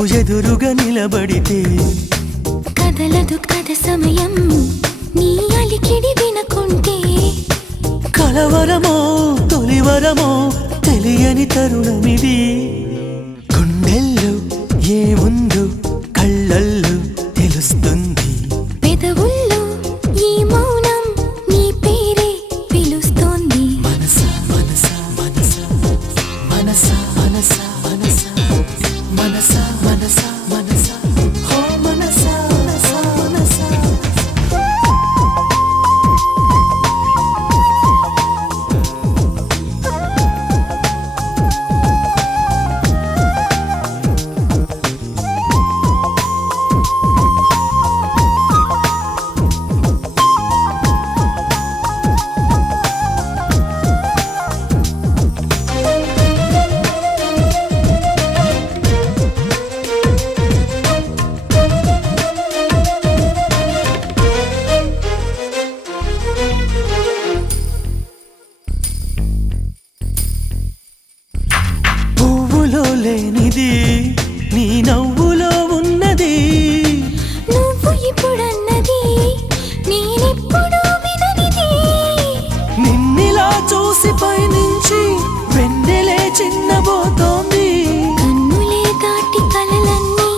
నువ్వు ఎదురుగా నిలబడితే కదలదు కథ సమయం నీ అలికిడి వినకుంటే కలవరమో తొలివరమో తెలియని తరుణమిది గుండెల్లో ఏముందో కళ్ళల్లో తెలుస్తుంది పెదవుల్లో ఈ మౌనం నీ పేరే పిలుస్తోంది మనసా మనసా మనసా మనసా మనసా మనసా మనసా మనసా మనసా హో మనసా మనసా మనసా పువ్వులో లేనిది నీ నవ్వులో ఉన్నది నువ్వు ఇప్పుడన్నది నేనెప్పుడు విననిది నిన్నిలా చూసి పైనుంచి వెన్నెలే చిన్నబోతోంది కన్నులే దాటి కలలన్నీ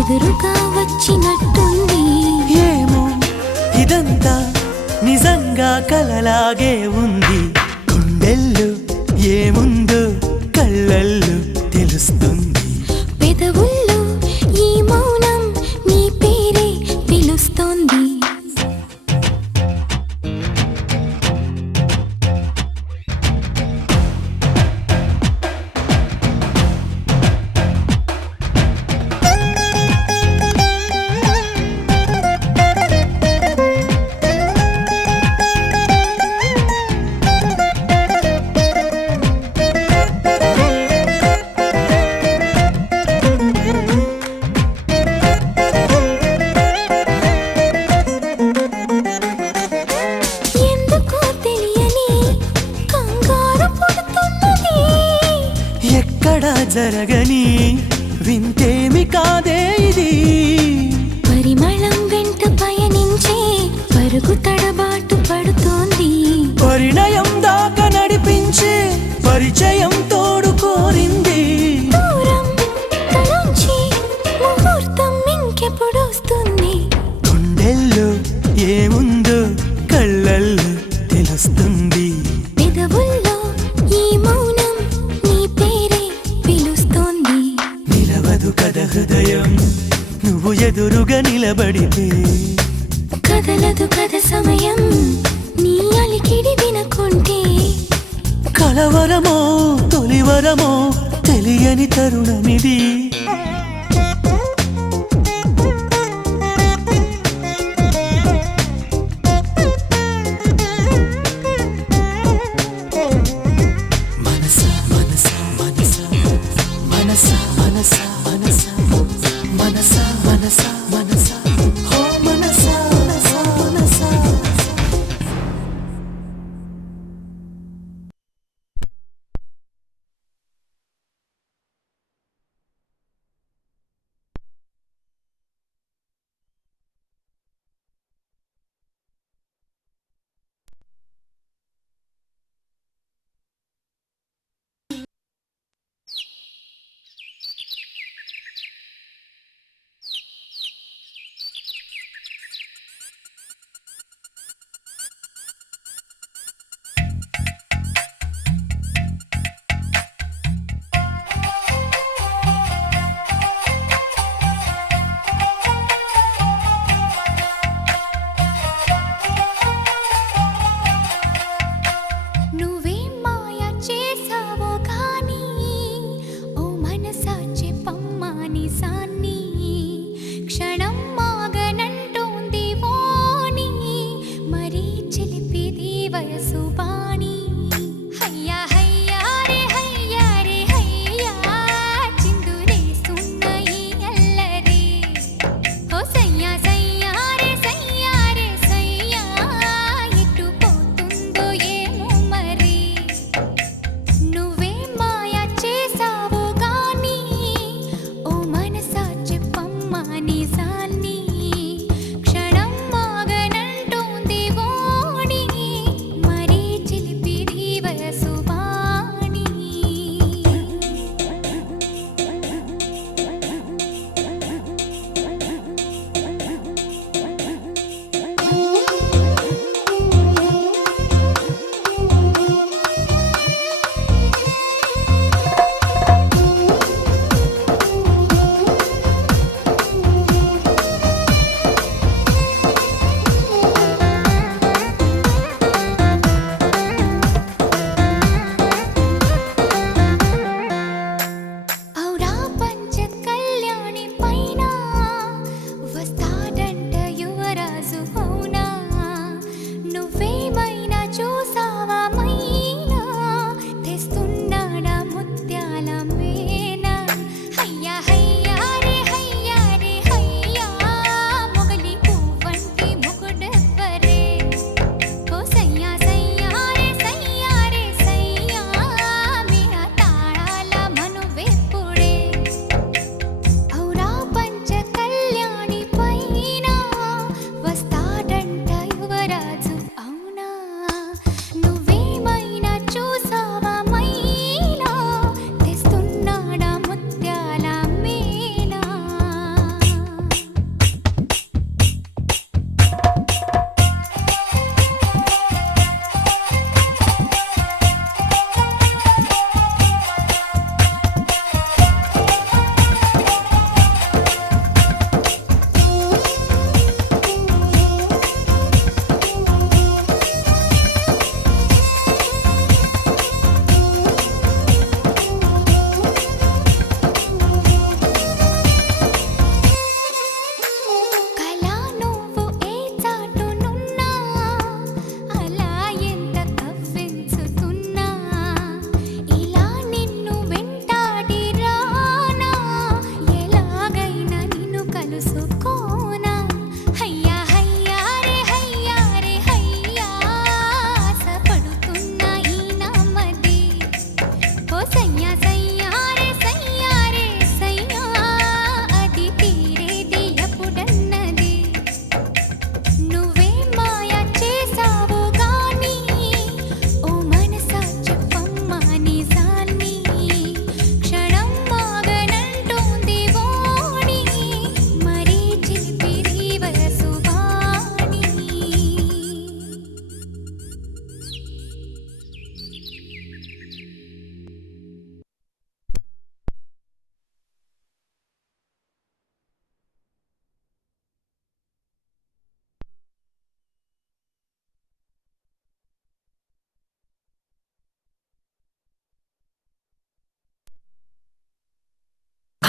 ఎదురుగా వచ్చినట్టుంది ఏమో ఇదంతా నిజంగా కలలాగే ఉంది గుండెల్లో ఏముందో కళ్ళల్లో తెలుస్తుంది పెదవుల్లో ఈ మౌనం నీ పేరే పిలుస్తోంది ఎందుకో తెలియని కంగారు పుడుతున్నది ఎక్కడా జరగని వింతేమి కాదే ఇది పరిమళం వెంట పయనించే పరుగు తడబాటు పడుతోంది పరిణయం దాకా నడిపించే పరిచయం తోడు కోరింది దూరం తలొంచి ముహూర్తం ఇంకెప్పుడొస్తుంది గుండెల్లో ఏముందో కళ్ళల్లో తెలుస్తుంది పెదవుల్లో ఈ మౌనం నీ పేరే పిలుస్తోంది నిలవదు కథ హృదయం నువ్వు ఎదురుగా నిలబడితే కదలదు కథ సమయం నీ అలికిడి వినకుంటే కలవరమో తొలివరమో తెలియని తరుణమిది మనసా మనసా మనసా మనసా మనసా మనసా మనసా మనసా మనసా హో మనసా మనసా మనసా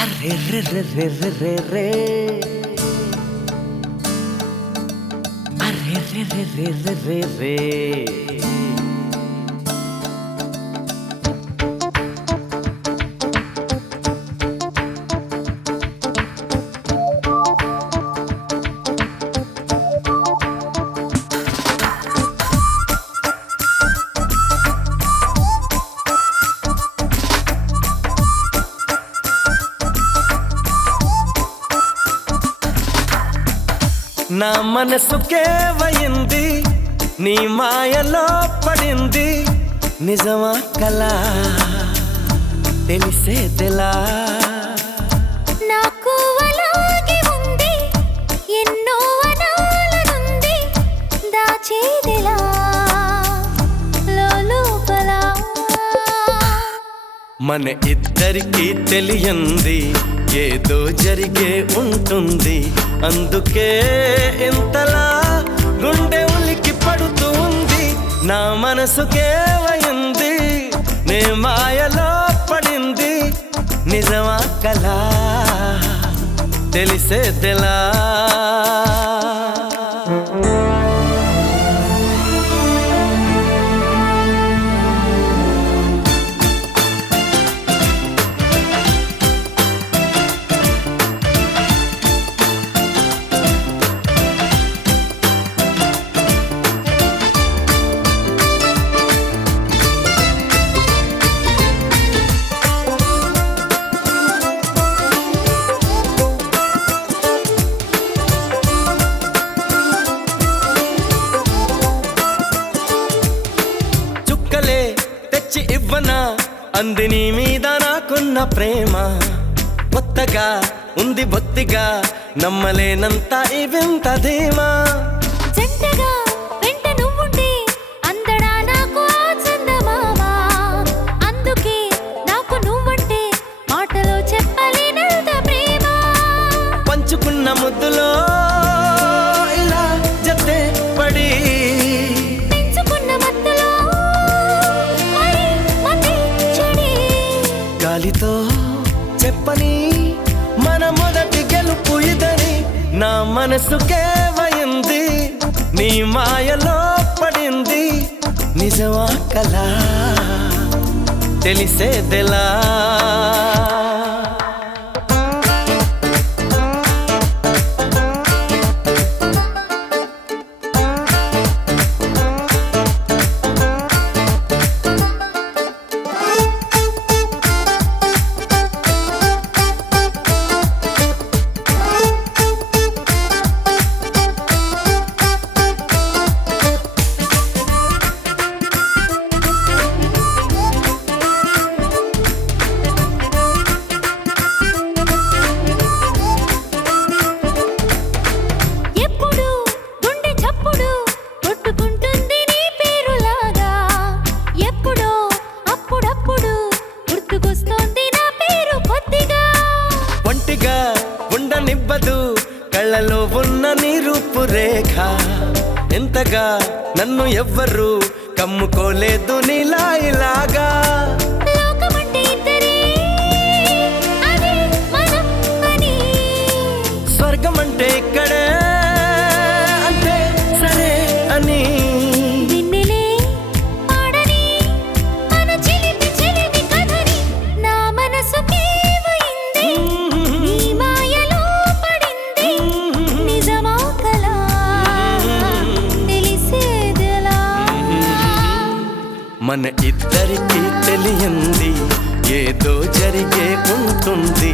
అర్రే రే రే రే రే రే రే అర్రే రే రే రే రే రే రే నా మనసుకేవయింది నీ మాయలో పడింది నిజమా కలా తెలిసేదెలా నాకు అలాగే ఉంది ఎన్నో అనాలనుంది దాచేదిలా లోపల మన ఇద్దరికి తెలియంది ఏదో జరిగే ఉంటుంది అందుకే ఇంతలా గుండె ఉలికి పడుతుంది నా మనసుకేవయింది నే మాయలో పడింది నిజమా కలా తెలిసేదెలా తెచ్చి ఇవ్వనా అంది నీ మీద నాకున్న ప్రేమ కొత్తగా ఉంది బొత్తిగా నమ్మలేనంత ఇవింత ధీమా జంటగా వెంట నువ్వుంటే అందడా నాకు ఆ చందమామ అందుకే నాకు నువ్వంటే మాటలో చెప్పలేనంత ప్రేమ పంచుకున్న ముద్దులో ఇలా జతే పడి గాలితో చెప్పని మన మొదటి గెలుపు ఇదని నా మనసుకేవయింది నీ మాయలో పడింది నిజమా కలా తెలిసేదెలా ఉండనివ్వదు కళ్ళలో ఉన్న నీ రూపురేఖ ఎంతగా నన్ను ఎవ్వరు కమ్ముకోలేదు నీలా ఇలాగా స్వర్గం అంటే ఇక్కడే అంటే సరే అని మన ఇద్దరికి తెలియంది ఏదో జరిగే ఉంటుంది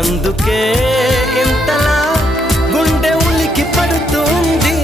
అందుకే ఇంతలా గుండె ఉలికి పడుతుంది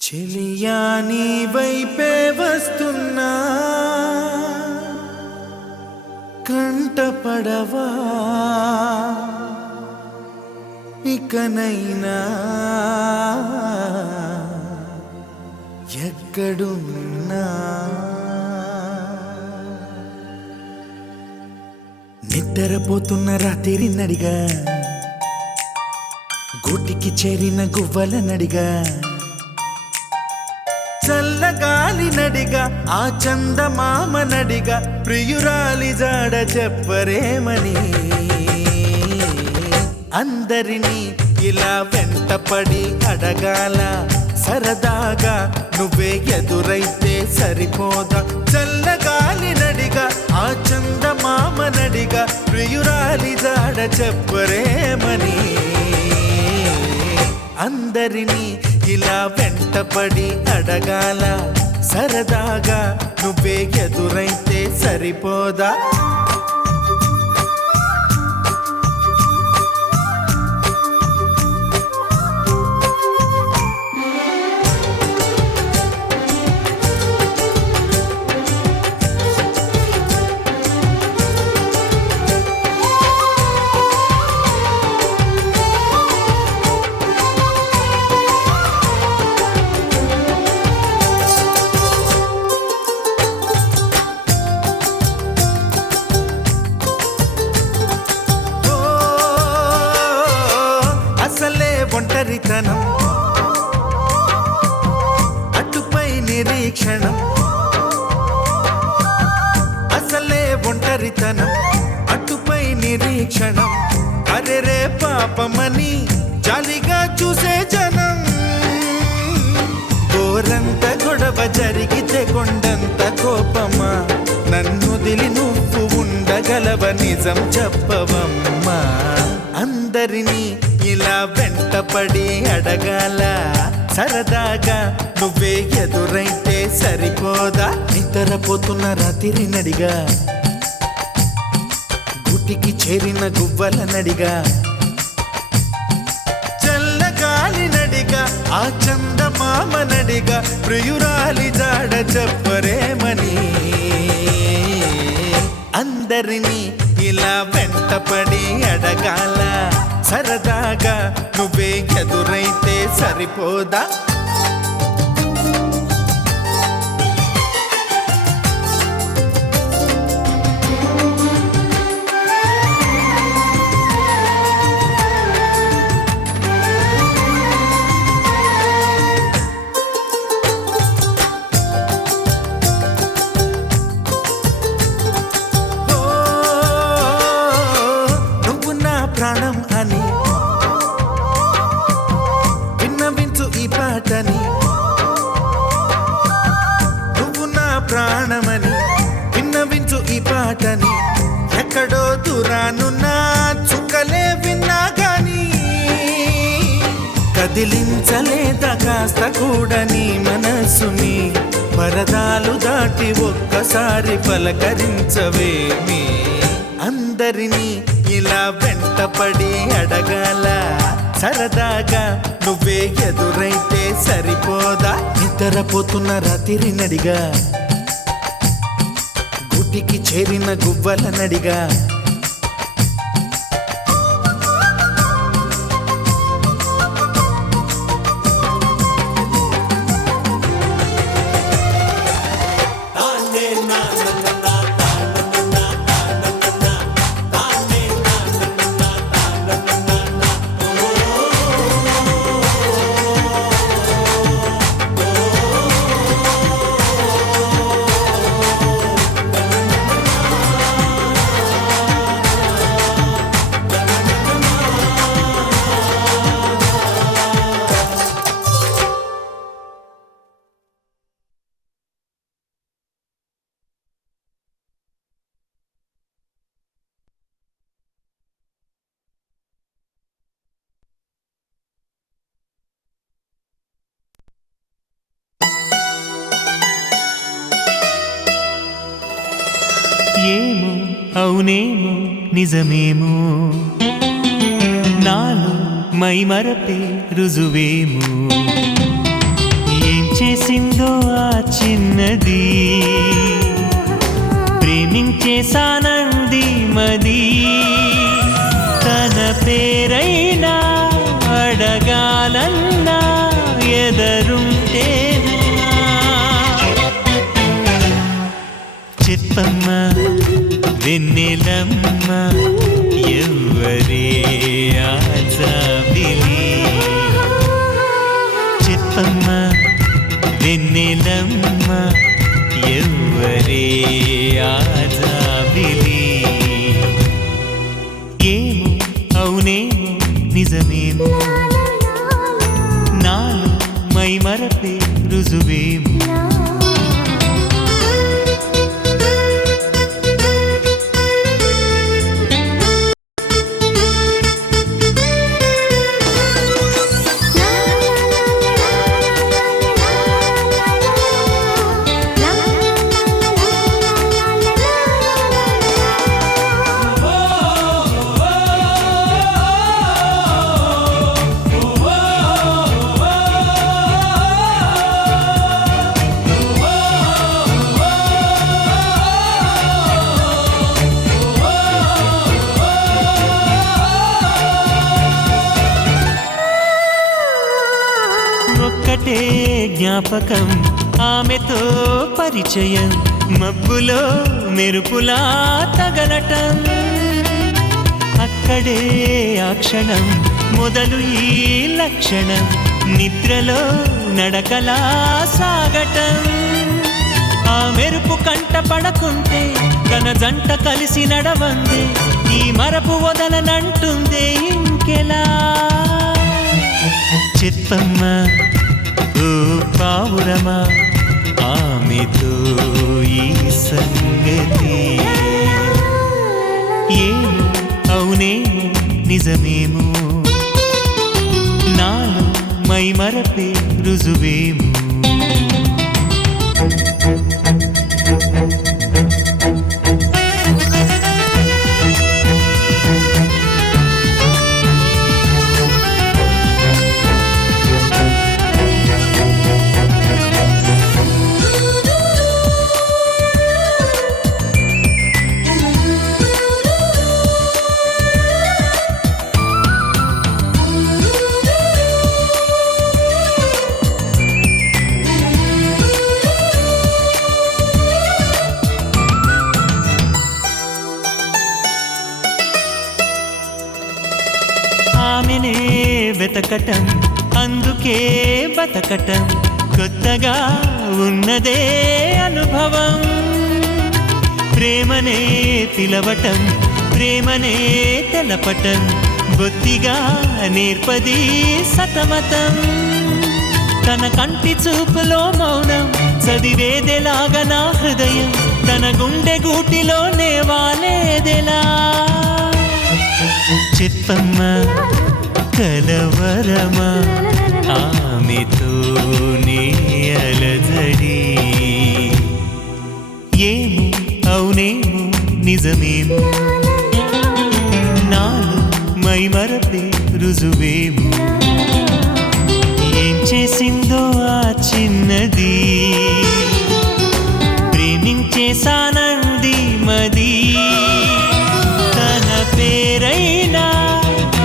చెలియా నీ వైపే వస్తున్నా కంటపడవా ఇకనైనా ఎక్కడున్నా నిద్రపోతున్న రాత్రి నడిగా గూటికి చేరిన గువ్వల నడిగా చల్లగాలి నడిగా ఆ చందమామ నడిగా ప్రియురాలి జాడ చెప్పరేమని అందరినీ ఇలా వెంటపడి అడగాల సరదాగా నువ్వే ఎదురైతే సరిపోదా చల్లగాలి నడిగా ఆ చందమామ నడిగా ప్రియురాలి జాడ చెప్పరేమని అందరినీ ఇలా వెంటపడి అడగాల సరదాగా నువ్వే ఎదురైతే సరిపోదా ఒంటరితనం అటుపై నిరీక్షణం అసలే ఒంటరితనం అటుపై నిరీక్షణం అరెరే పాపమని జాలిగా చూసే జనం గోరంత గొడవ జరిగితే కొండంత కోపమా నన్నుదిలి నువ్వు ఉండగలవ నిజం చెప్పవమ్మా అందరినీ ఇలా వెంటపడి అడగాల సరదాగా నువ్వే ఎదురైతే సరిపోదా నిద్రపోతున్న రాత్రి నడిగా గుటికి చేరిన గువ్వల నడిగా చల్లగాలి నడిగా ఆ చందమామ నడిగా ప్రియురాలి జాడ చెప్పరేమని అందరినీ ఇలా వెంటపడి అడగాల సరదాగా నువ్వే ఎదురైతే సరిపోదా ప్రాణం అని విన్నవించు ఈ పాటని నువ్వు నా ప్రాణమని విన్నవించు ఈ పాటని ఎక్కడో దూరానున్నా చుక్కలే విన్నా గాని కదిలించలేదా కాస్త కూడా నీ మనసుని పరదాలు దాటి ఒక్కసారి పలకరించవేమి అందరినీ ఇలా వెంటపడి అడగాల సరదాగా నువ్వే ఎదురైతే సరిపోదా నిద్రపోతున్న రాత్రి నడిగా గుటికి చేరిన గువ్వల నడిగా ఏమో అవునేమో నిజమేమో నాలో మైమరపే రుజువేమో ఏం చేసిందో ఆ చిన్నది ప్రేమించేసానంది మది తన పేరైనా చెప్పమ్మా వెన్నెలమ్మ ఎవ్వరే ఆజాబిలి చెప్పమ్మా వెన్నెలమ్మ ఎవ్వరే ఆజాబిలి ఏమో అవునేమో నిజమేమో నాలో మై మరపే రుజువేమో ఒక్కటే జ్ఞాపకం ఆమెతో పరిచయం మబ్బులో మెరుపులా తగలటం అక్కడే ఆ క్షణం మొదలు ఈ లక్షణం నిద్రలో నడకలా సాగటం ఆ మెరుపు కంట పడకుంటే తన జంట కలిసి నడవందే ఈ మరపు వదలనంటుందే ఇంకెలా చెప్పమ్మా ఓ పావురమా ఆమెతో ఈ సంగతి ఏమో అవునేమో నిజమేమో నాలో మై మరపే రుజువేమో ఆమెనే వెతకటం అందుకే బతకటం కొత్తగా ఉన్నదే అనుభవం ప్రేమనే పిలవటం ప్రేమనే తెలపటం బొత్తిగా నేర్పది సతమతం తన కంటి చూపులో మౌనం చదివేదెలాగా నా హృదయం తన గుండె గూటిలోనే వాలేదెలా చెప్పమ్మా కలవరమా ఆమెతో నీ అలజడి ఏమో అవునేమో నిజమేమో నాలో మై మరపే రుజువేమో ఏం చేసిందో ఆ చిన్నది ప్రేమించేసానంది మది తన పేరైనా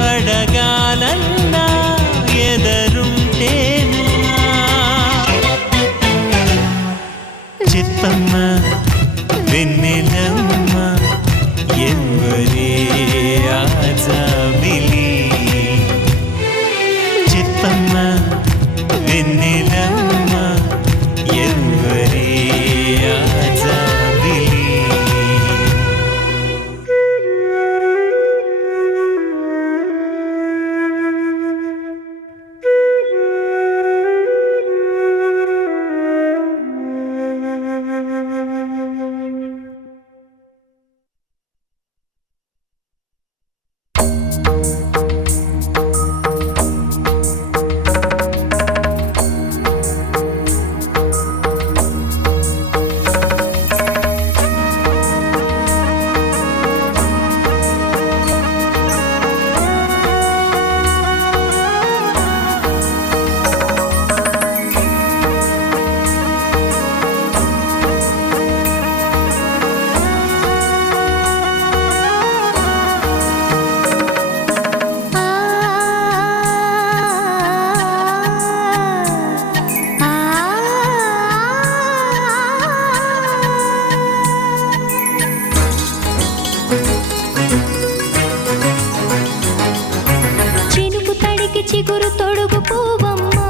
అడగాలన్నా ఎదరుంటేనా చెప్పమ్మా వెన్నెలమ్మ ఎవ్వరే ఆజాబిలి చెప్పమ్మా వెన్నెలమ్మ ఎవ్వరే ఆజాబిలి చిగురు తొడుగు పువ్వమ్మా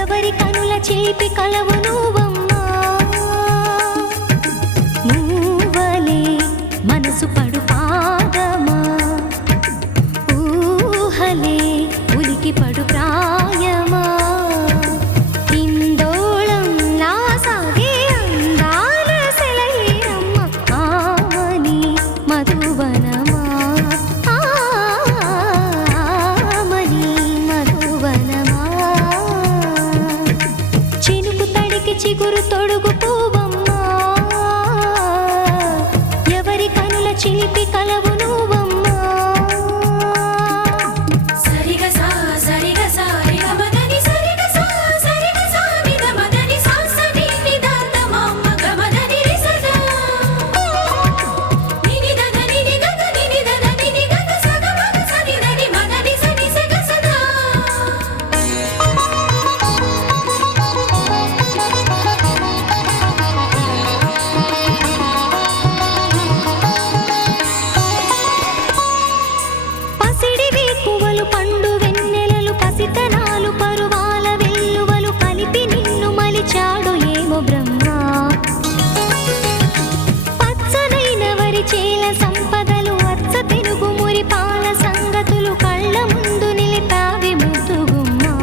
ఎవరి కనుల చిలిపి కలవు నువ్వమ్మా నువ్వలే మనసు పడు పాదమా ఊహలే ఉలికి పడు ప్రాయమా ఇందోళం నా సాగే అందాల సెలయేరమ్మ ఆమని మధువనమా ఆమని మధువనమా చినుకు తడికి చిగురు తొడుగు పువ్వమ్మా ఎవరి కనుల చిలిపి కలవు నువ్వమ్మా సరిగా సా సరిగా సా రిగ మదని సరిగా సా సరిగా సా నిద మదని సా సని నిదాత మమ్మ గమదని రిసదా నిని దద నిని గగ నిని దద నిని గగ సగ మగ సని దని మదని సని సగ సదా పసిడి వేకువలు పండు వెన్నెలలు పసితనాలు పరువాల వెల్లువలు కలిపి నిన్ను మలిచాడు ఏమో బ్రహ్మ పచ్చనైన వరి చేల సంపదలు అచ్చ పెనుగు మురి పాల సంగతులు కళ్ళ ముందు నిలిపావి ముద్దుగుమ్మా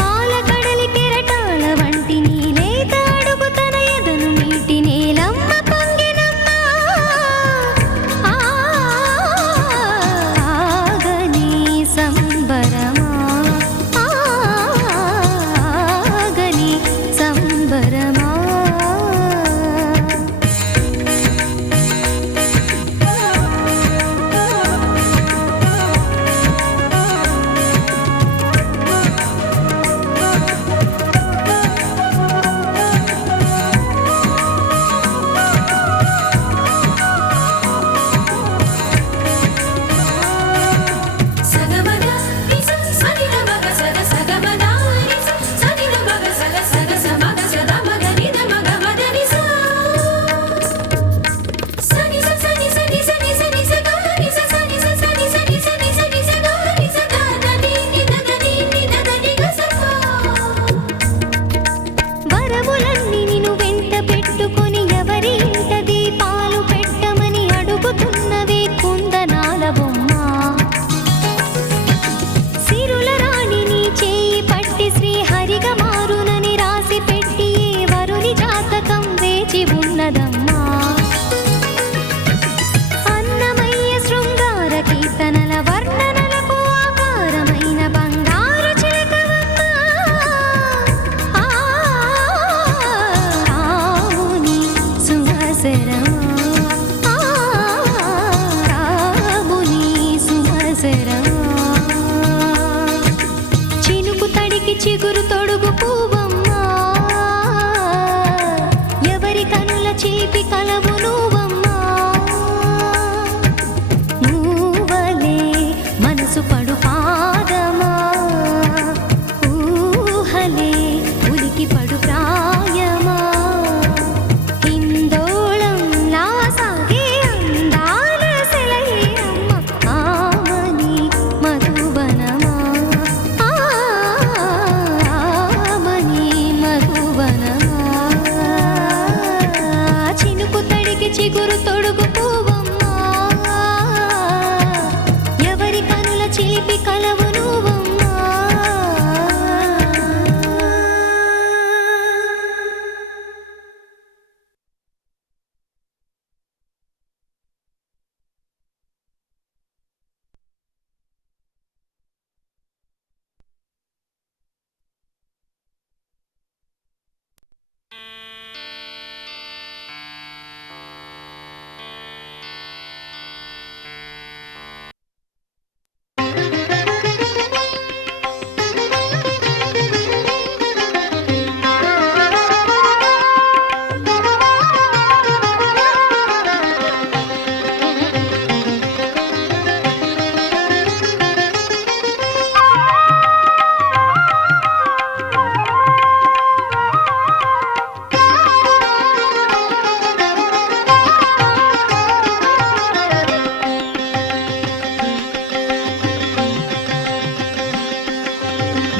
పాల కడలి కెరటాల వంటి నీలేత అడుగు తన ఎదను నీటి నేలమ్మ పొంగినమ్మా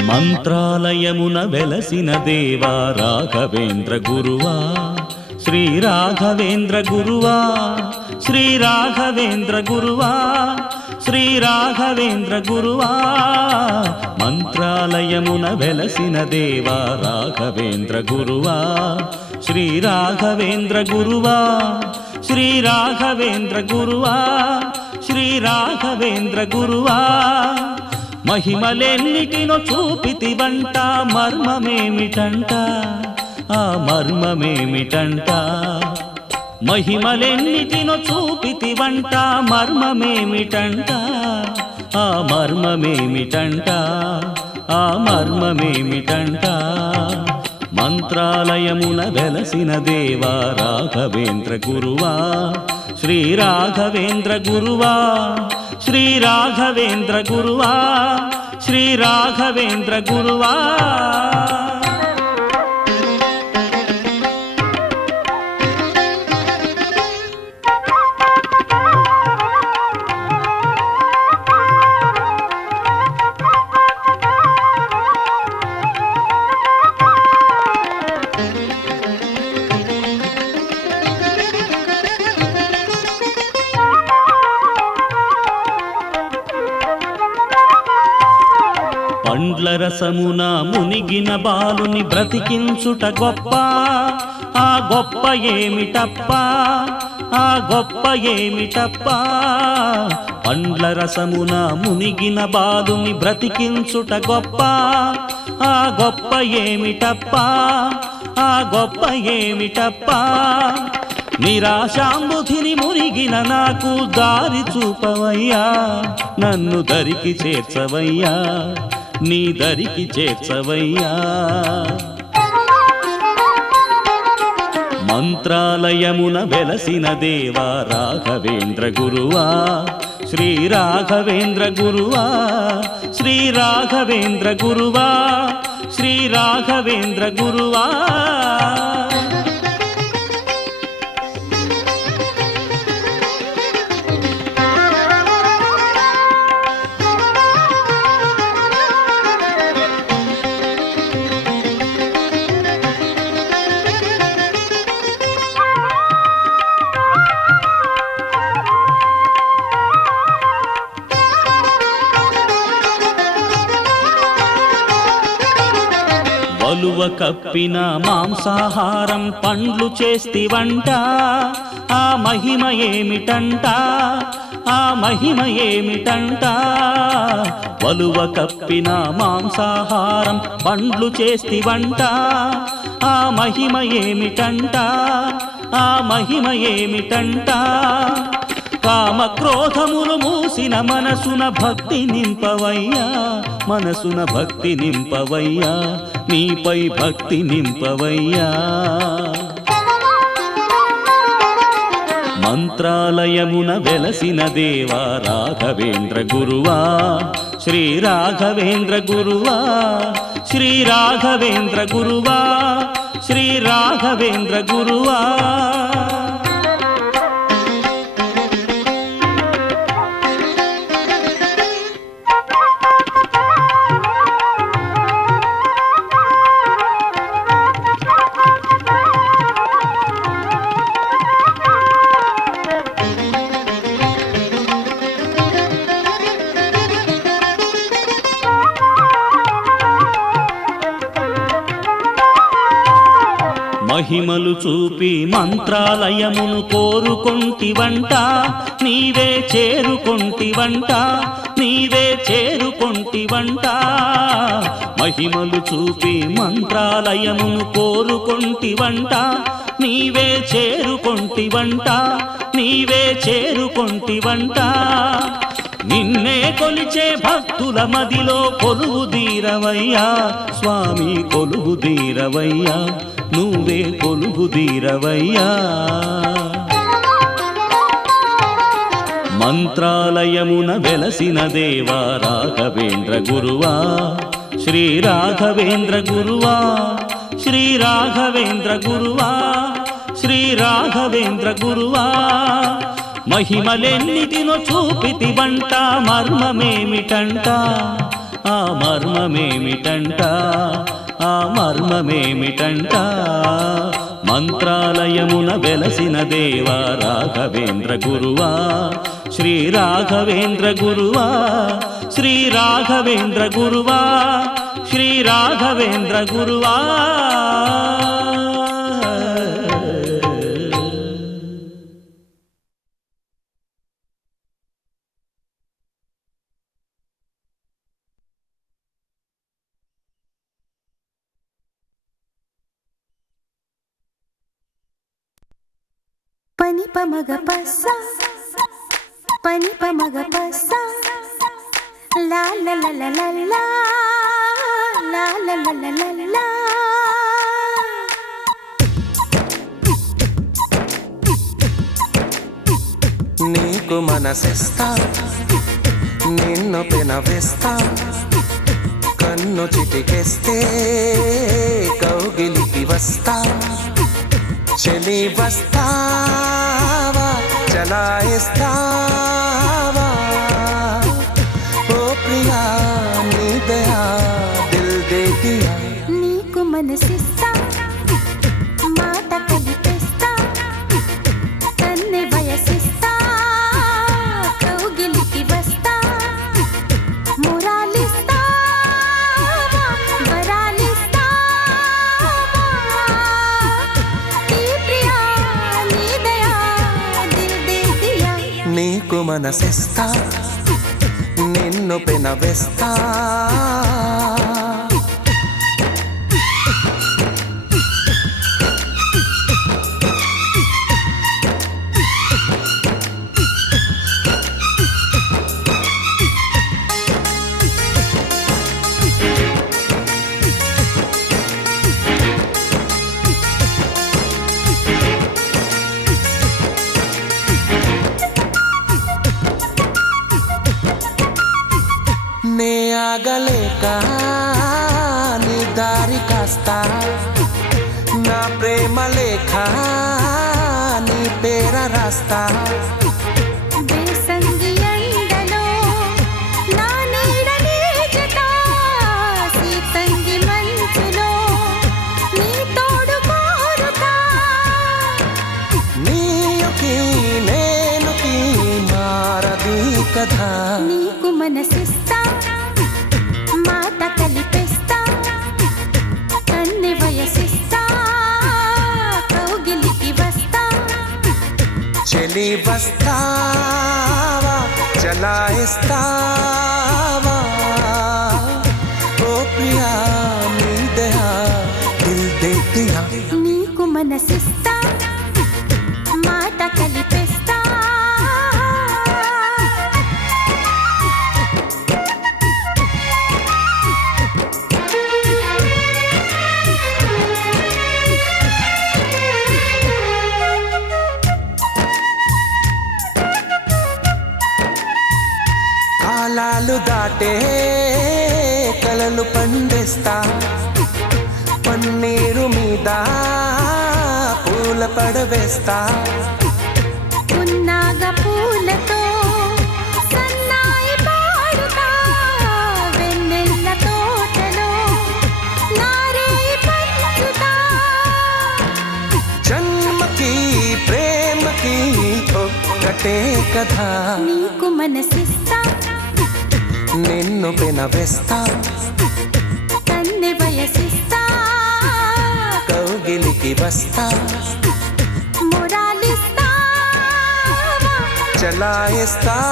మంత్రాలయమున వెలసిన దేవా రాఘవేంద్ర గురువా శ్రీ రాఘవేంద్ర గురువా శ్రీ రాఘవేంద్ర గురువా శ్రీ రాఘవేంద్ర గురువా మంత్రాలయమున వెలసిన దేవా రాఘవేంద్ర గురువా శ్రీ రాఘవేంద్ర గురువా శ్రీ రాఘవేంద్ర గురువా శ్రీ రాఘవేంద్ర గురువా మహిమలెన్నిటినో చూపితివంట మర్మమేమిటంట ఆ మర్మమేమిటంట మహిమలెన్నిటినో చూపితివంట మర్మమేమిటంట ఆ మర్మమేమిటంట ఆ మర్మమేమిటంట మంత్రాలయమున వెలసిన దేవా రాఘవేంద్ర గురువా శ్రీ రాఘవేంద్ర గురువా శ్రీ రాఘవేంద్ర గురువా శ్రీ రాఘవేంద్ర గురువా పండ్ల రసమున మునిగిన బాలుని బ్రతికించుట గొప్ప ఆ గొప్ప ఏమిటప్ప ఆ గొప్ప ఏమిటప్ప పండ్ల రసమున మునిగిన బాలుని బ్రతికించుట గొప్ప ఆ గొప్ప ఏమిటప్ప ఆ గొప్ప ఏమిటప్ప నిరాశాంబుధిని మునిగిన నాకు దారి చూపవయ్యా నన్ను దరికి చేర్చవయ్యా నీ దరికి చేర్చవయ్యా మంత్రాలయమున వెలసిన దేవా రాఘవేంద్ర గురువా శ్రీ రాఘవేంద్ర గురువా శ్రీ రాఘవేంద్ర గురువా శ్రీ రాఘవేంద్ర గురువా వలువ కప్పిన మాంసాహారం పండ్లు చేస్తివంట ఆ మహిమ ఏమిటంట ఆ మహిమ ఏమిటంట వలువ కప్పిన మాంసాహారం పండ్లు చేస్తివంట ఆ మహిమ ఏమిటంట ఆ మహిమ ఏమిటంట కామ క్రోధములు మూసిన మనసున భక్తి నింపవయ్యా మనసున భక్తి నింపవయ్యా నీపై భక్తి నింపవయ్యా మంత్రాలయమున వెలసిన దేవా రాఘవేంద్ర గురువా శ్రీ రాఘవేంద్ర గురువా శ్రీ రాఘవేంద్ర గురువా శ్రీ రాఘవేంద్ర గురువా మహిమలు చూపి మంత్రాలయమును కోరుకొంటివంట నీవే చేరుకొంటివంట నీవే చేరుకొంటివంట మహిమలు చూపి మంత్రాలయమును కోరుకొంటివంట నీవే చేరుకొంటివంట నీవే చేరుకొంటివంట నిన్నే కొలిచే భక్తుల మదిలో కొలువు దీరవయ్యా స్వామి కొలువు దీరవయ్యా నువ్వే కొలువు దీరవయ్యా మంత్రాలయమున వెలసిన దేవా రాఘవేంద్ర గురువా శ్రీ రాఘవేంద్ర గురువా శ్రీ రాఘవేంద్ర గురువా శ్రీ రాఘవేంద్ర గురువా మహిమలెన్నిటినో చూపితివంట మర్మమేమిటంట ఆ మర్మమేమిటంట ఆ మర్మమేమిటంట మంత్రాలయమున వెలసిన దేవా రాఘవేంద్ర గురువా శ్రీ రాఘవేంద్ర గురువా శ్రీ రాఘవేంద్ర గురువా శ్రీ రాఘవేంద్ర గురువా పని పమగ పస పని పమగ పస లా లా లా లా లా లా లా లా లా లా లా నీకు మనసిస్తా నిన్ను పెనవేస్తా కన్ను చిటికేస్తే కౌగిలికి వస్తా చలి వస్తావా చలాయిస్తావా ఓ ప్రియా నీ దయా దిల్ దే దియా నీకు మనసిస్తా మాట కలిపేస్తా కన్నె వయసిస్తా కౌగిలికి వస్తా మురాలిస్తా వరాలిస్తా ఈ ప్రియా నీ దయా దిల్ దే దియా నీకు మనసిస్తా నిన్ను పెనవేస్తా నే ఆగలేక నీ దారి కాస్తా నా ప్రేమ లేఖ నీ పేర రాస్తా బేసంగి ఎండలో నా నీడ నీజట సీతంగి మంచులో నీ తోడు కోరుతా నీయుకి నేనుకి మారది కథ నీకు మనసిస్తా మాట కలిపేస్తా కన్నె వయసిస్తా కౌగిలికి వస్తా చలి వస్తావా చలాయిస్తావా ఓ ప్రియా నీ దయా దిల్ దే దియా నీకు మనసిస్తా మాట కలిపేస్తా కాలాలు దాటే కలలు పండిస్తా పన్నీరు మీద పూల పడవేస్తా పున్నాగ పూలతో సన్నాయి పాడుతా వెన్నెల్ల తోటలో నారేయి పంచుతా జన్మకి ప్రేమకి ఒక్కటే కథ నీకు మనసిస్తా నిన్ను పెనవేస్తా కన్నె వయసిస్తా కౌగిలికి వస్తా మురాలిస్తా చలాయిస్తావా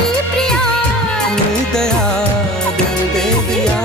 ఈ ప్రియా నీ దయా దిల్ దే దియా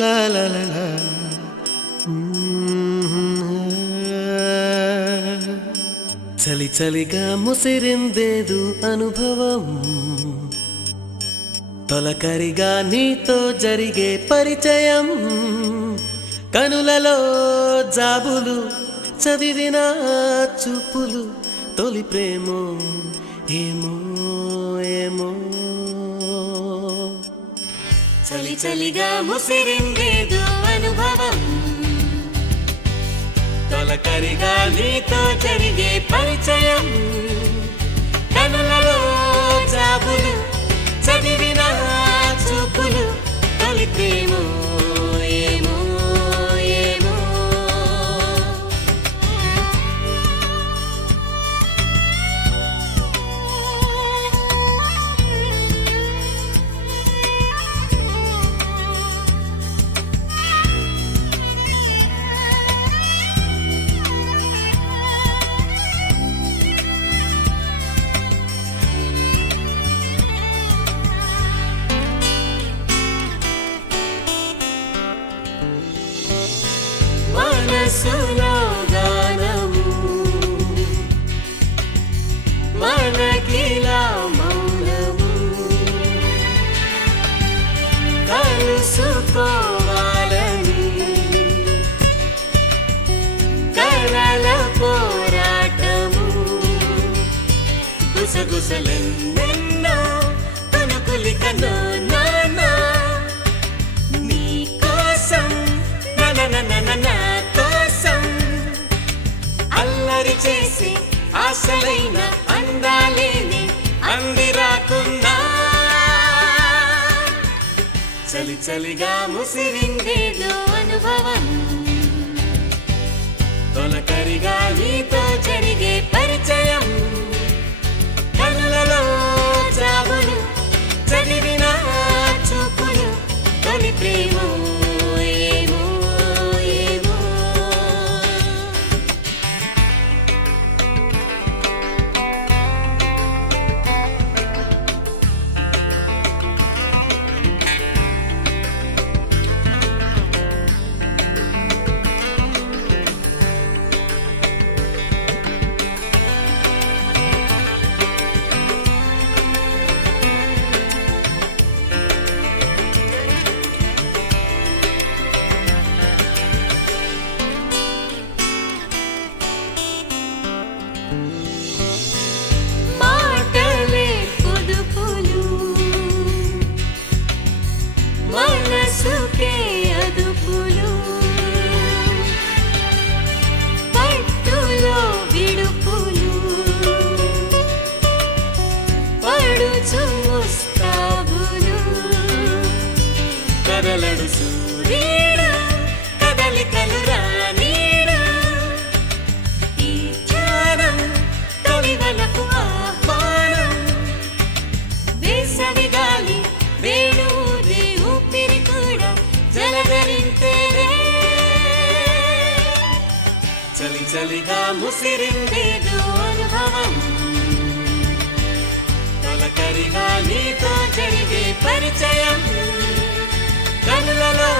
లా లా లా లా. చలి చలిగా ముసిరిందేదు అనుభవం, తొలకరిగా నీతో జరిగే పరిచయం, కనులలో జాబులు చదివిన చూపులు, తొలి ప్రేమో ఏమో ఏమో. చలి చలిగా ముసిరిందేదో అనుభవం, తొలకరిగా నీతో జరిగే పరిచయం, కనులలో జాబులు చదివిన చూపులు, తొలి ప్రేమో ఏమో ఏమో. మనసులో గానము మనకిలా మౌనము, కలుసుకోవాలని కలల పోరాటము, గుసగుసలెన్నెన్నో కనుకులికనో నానా నీ కోసం నా కోసం అల్లరి చేసి ఆశలైన అందాలేని అంది రాకున్నా. చలి చలిగా ముసిరిందేదో అనుభవం, తొలకరిగా నీతో జరిగే పరిచయం, కనులలో జాబులు చదివిన చూపులు, తొలి ప్రేమో ఏమో ఏమో. మాటలే పొదుపులు, మనసుకే అదుపులు, పట్టులో విడుపులు, పడుచు ముస్తాబులు, కదలడు సూర్యుడు కదలికలు రానీడు, ఈ ధ్యానం తొలివలకు ఆహ్వానం, వేసవి గాలి వేణుదే ఊపిరి కూడా జలధరింతేనే. చలి చలిగా ముసిరిందేదో అనుభవం, తొలకరిగా నీతో జరిగే పరిచయం, కనులలో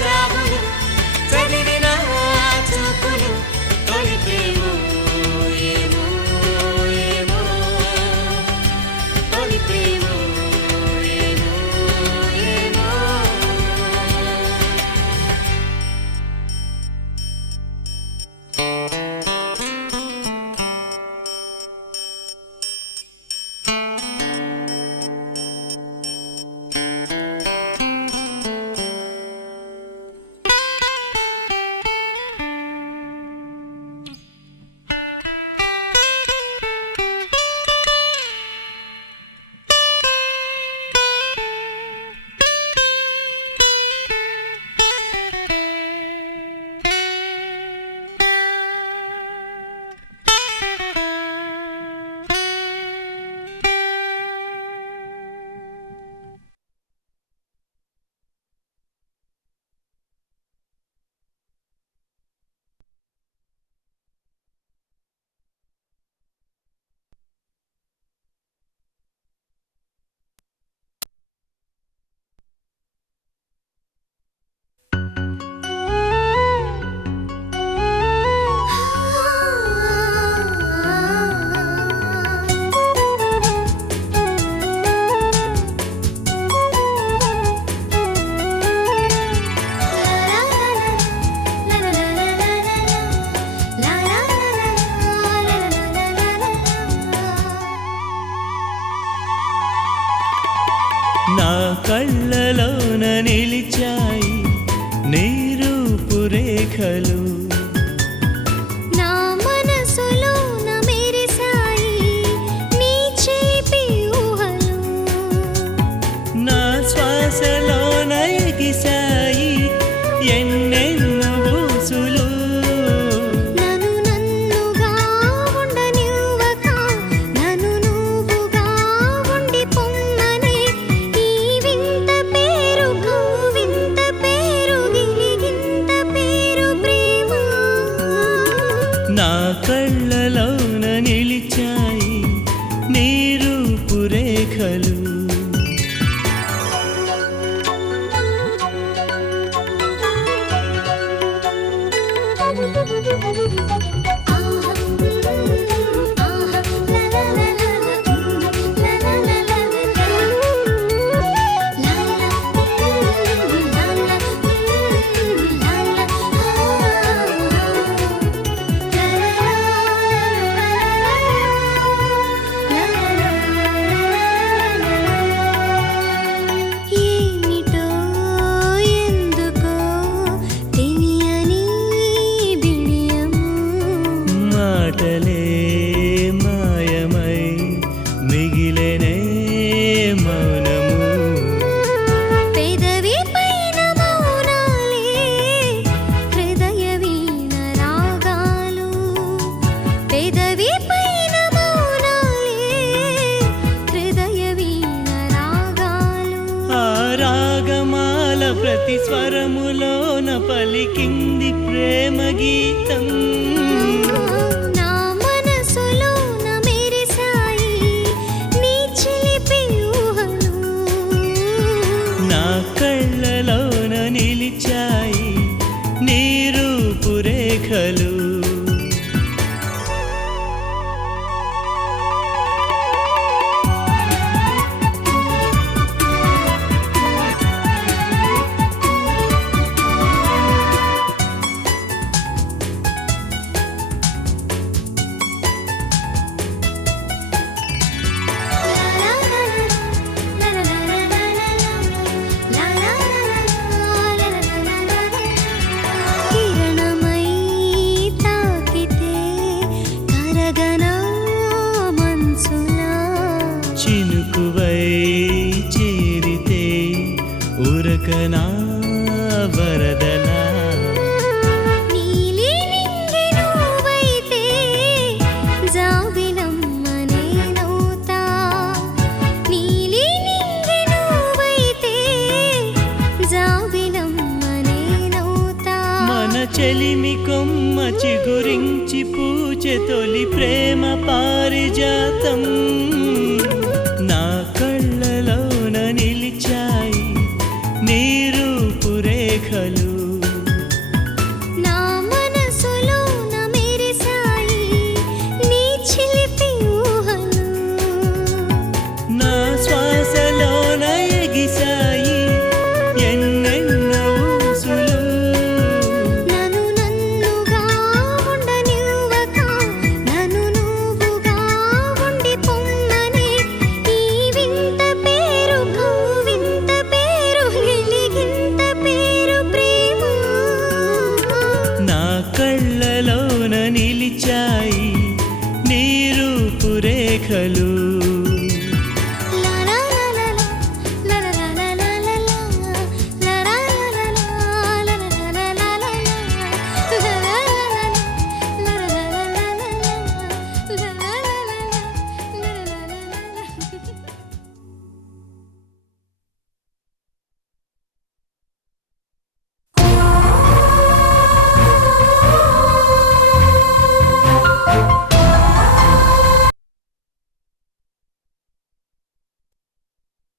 జాబులు చదివిన చూపులు, తొలి ప్రేమో ఏమో ఏమో, తొలి ప్రేమో ఏమో ఏమో. రేఖలు నా మనసులో మెరిసాయి నీ చిలిపి ఊహలు నా శ్వాసలోన ఎగిసాయి ఎన్నెన్నో ఊసులు నన్ను నన్నుగా ఉండనివ్వక నన్ను నువ్వుగా ఉండి పొమ్మనే ఈ వింత పేరు వింత పేరు గిలిగింత పేరు ప్రేమ నా కళ్ళలోన నిలిచాయి నీ రూపురేఖలు ఏమిటో ఎందుకో తెలియని బిడియము మాటలే మాయమై మిగిలనే మౌనము పెదవి పైన మౌనాలే హృదయ వీణ రాగాలు పెదవి పైన మౌనాలే హృదయ వీణ రాగాలు ఆ రాగమాల ప్రతి స్వరములోన పలికింది ప్రేమ గీతం నా మనసులో మెరిసాయి నీ చిలిపి ఊహలు నా కళ్ళలోన నిలిచాయి నీ రూపురేఖలు కిరణమై తాకితే కరగనా మనసులా చినుకువై చేరితే ఉరకనా వరదలా నీలి నింగి నువ్వైతే జాబిలమ్మ నేనవుతా నీలి నింగి నువ్వైతే జాబిలమ్మ నేనవుతా మన చెలిమి కొమ్మ చిగురించి పూచె తొలి ప్రేమ పారిజాతం